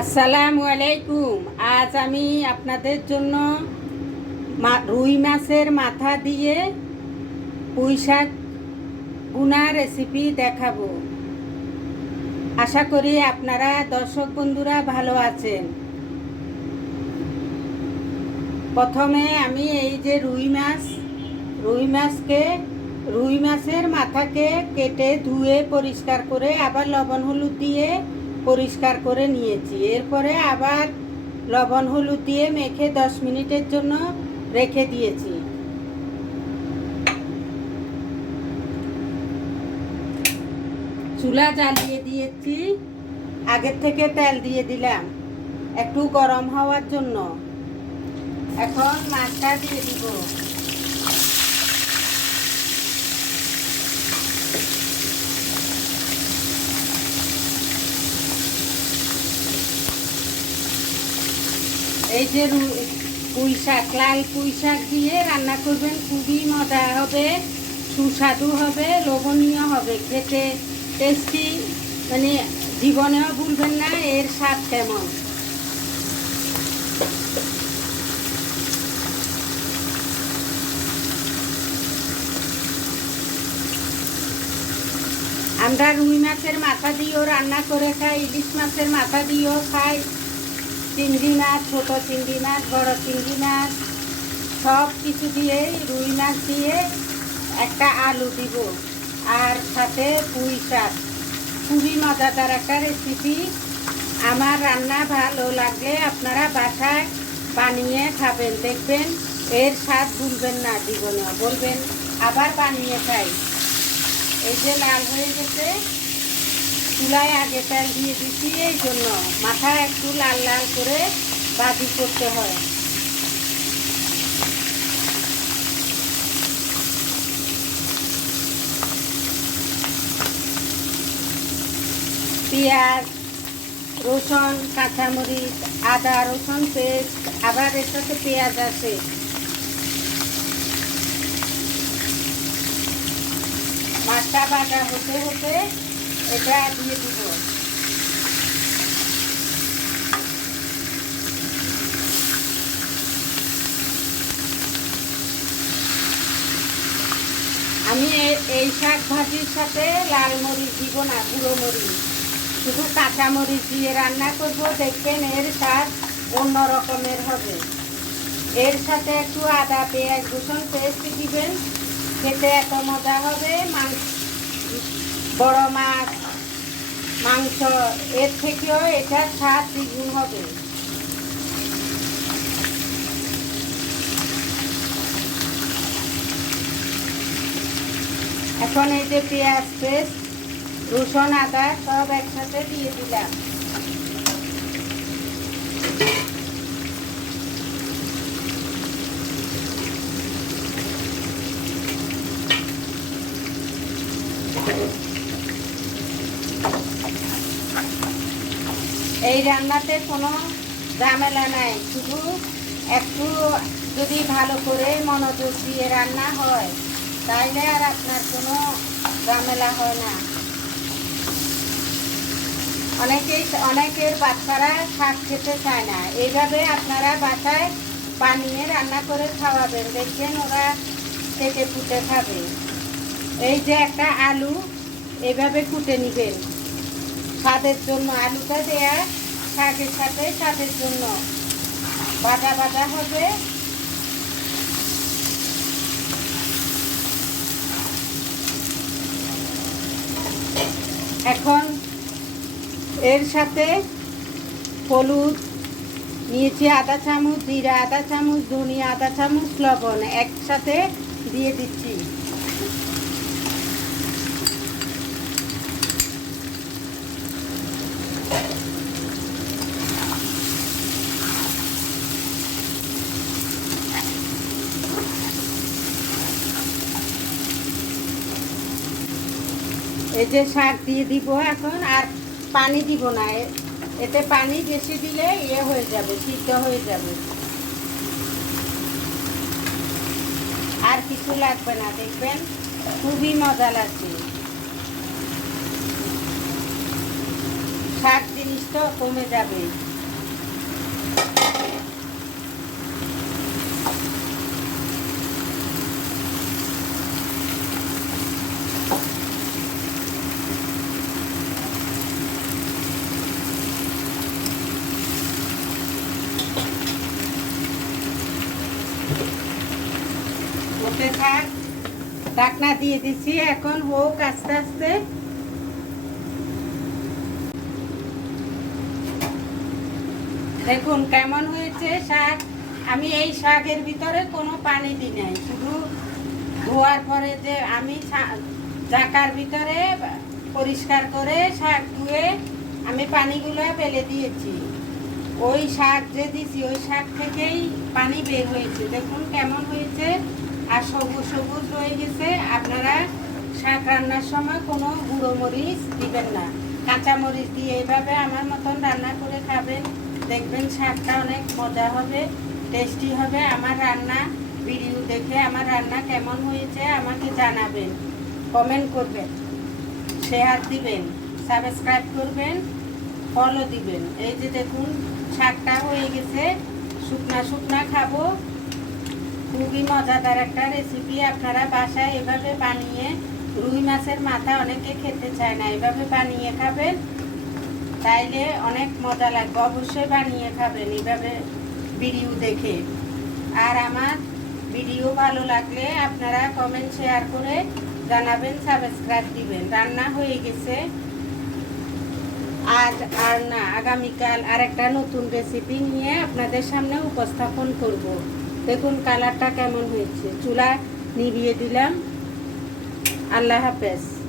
আসসালামু আলাইকুম। আজ আমি আপনাদের জন্য রুই মাছের মাথা দিয়ে পুঁই শাক গুনা রেসিপি দেখাবো। আশা করি আপনারা দর্শক বন্ধুরা ভালো আছেন। প্রথমে আমি এই যে রুই মাছ, রুই মাছকে, রুই মাছের মাথাকে কেটে ধুয়ে পরিষ্কার করে আবার লবণ হলুদ দিয়ে পরিষ্কার করে নিয়েছি। এরপরে আবার লবণ হলুদ দিয়ে মেখে দশ মিনিটের জন্য রেখে দিয়েছি। চুলা জ্বালিয়ে দিয়েছি। আগের থেকে তেল দিয়ে দিলাম। একটু গরম হওয়ার জন্য। এখন মাছটা দিয়ে দিব। এই যে পুঁই শাক লাল পুঁই শাক দিয়ে রান্না করবেন, খুবই মজা হবে, সুস্বাদু হবে, লোভনীয় হবে, খেতে টেস্টি মানে জীবনেও ভুলবেন না, এর স্বাদ কেমন? আমরা রুই মাছের মাথা দিয়েও রান্না করে খাই, ইলিশ মাছের মাথা দিয়েও খাই। চিংড়ি মাছ, ছোটো চিংড়ি মাছ, বড় চিংড়ি মাছ, সব কিছু দিয়েই রুই মাছ দিয়ে একটা আলু দিব। আর সাথে পুঁই শাক। খুবই মজাদার একটা রেসিপি আমার রান্না ভালো লাগলে আপনারা বাসায় বানিয়ে খাবেন। দেখবেন এর স্বাদ ভুলবেন না জীবনে বলবেন, আবার বানিয়ে খাই। এই যে লাল হয়ে গেছে। চুলায় আগে তেল দিয়ে দিচ্ছি এই জন্য মাথা একটু লাল লাল করে বাজি করতে হয়। পেঁয়াজ, রসুন, কাঁচামরিচ, আদা, রসুন পেস্ট, আবার এর সাথে পেঁয়াজ আছে। মাছটা বাটা হতে হতে দিয়ে দিব আমি এই শাক ভাজির সাথে লাল মরিচ দিব না, গুঁড়ো মরিচ। শুধু কাঁচা মরিচ দিয়ে রান্না করব, দেখবেন এর স্বাদ অন্য রকমের হবে। এর সাথে একটু আদা, পেঁয়াজ, রসুন পেস্ট দিবেন। খেতে এত মজা হবে, মাংস বড় মাছ মাংস, এর থেকেও এটা স্বাদ দ্বিগুণ হবে। এখন এই যে পেঁয়াজ পেস্ট, রসুন, আদা সব একসাথে দিয়ে দিলাম। এই রান্নাতে কোনো ঝামেলা নাই, শুধু একটু যদি ভালো করে মনোযোগ দিয়ে রান্না হয়, তাইলে আর আপনার কোনো ঝামেলা হয় না। অনেকেই, অনেকের বাচ্চারা শাক খেতে চায় না, এইভাবে আপনারা বাসায় বানিয়ে রান্না করে খাওয়াবেন, দেখবেন ওরা কেটে ফুটে খাবে। এই যে একটা আলু, এভাবে কুটে নেবেন। স্বাদের জন্য আলুটা দেয়া, শাকের সাথে স্বাদের জন্য। ভাজা ভাজা হবে। এখন এর সাথে হলুদ, নিয়েছি আধা চামচ, জিরা আধা চামচ, ধনিয়া আধা চামচ, লবণ একসাথে দিয়ে দিচ্ছি। এই যে শাক দিয়ে দিব এখন, আর পানি দিব না। এতে পানি বেশি দিলে ইয়ে হয়ে যাবে, সিদ্ধ হয়ে যাবে। আর কিছু লাগবে না, দেখবেন? খুবই মজা লাগছে শাক জিনিসটা কমে যাবে। ঢাকনা দিয়ে দিচ্ছি এখন হোক আস্তে আস্তে দেখুন, কেমন হয়েছে শাক? আমি এই শাকের ভিতরে কোনো পানি দিই নাই, শুধু ধোয়ার পরে যে আমি জাকার ভিতরে পরিষ্কার করে শাক ধুয়ে আমি পানিগুলো ফেলে দিয়েছি। ওই শাক যে দিছি, ওই শাক থেকেই পানি বের হয়েছে। দেখুন, কেমন হয়েছে? আর সবুজ সবুজ রয়ে গেছে। আপনারা শাক রান্নার সময় কোনো গুঁড়ো মরিচ দিবেন না। কাঁচা মরিচ দিয়ে এইভাবে আমার মতন রান্না করে খাবেন। দেখবেন শাকটা অনেক মজা হবে টেস্টি হবে। আমার রান্না ভিডিও দেখে আমার রান্না কেমন হয়েছে আমাকে জানাবেন। কমেন্ট করবেন শেয়ার দিবেন সাবস্ক্রাইব করবেন ফলও দিবেন। এই যে দেখুন শাকটা হয়ে গেছে। শুকনা শুকনা খাব। খুবই মজাদার একটা রেসিপি আপনারা বাসায় এভাবে বানিয়ে রুই মাছের মাথা অনেকে খেতে চায় না। এভাবে বানিয়ে খাবেন তাইলে অনেক মজা লাগবে। অবশ্যই বানিয়ে খাবেন, এইভাবে ভিডিও দেখে। আর আমার ভিডিও ভালো লাগলে আপনারা কমেন্ট শেয়ার করে জানাবেন সাবস্ক্রাইব দিবেন। রান্না হয়ে গেছে। আজ আর না, আগামীকাল আর একটা নতুন রেসিপি নিয়ে আপনাদের সামনে উপস্থাপন করব। দেখুন কালারটা কেমন হয়েছে। চুলা নিভিয়ে দিলাম। আল্লাহ হাফেজ।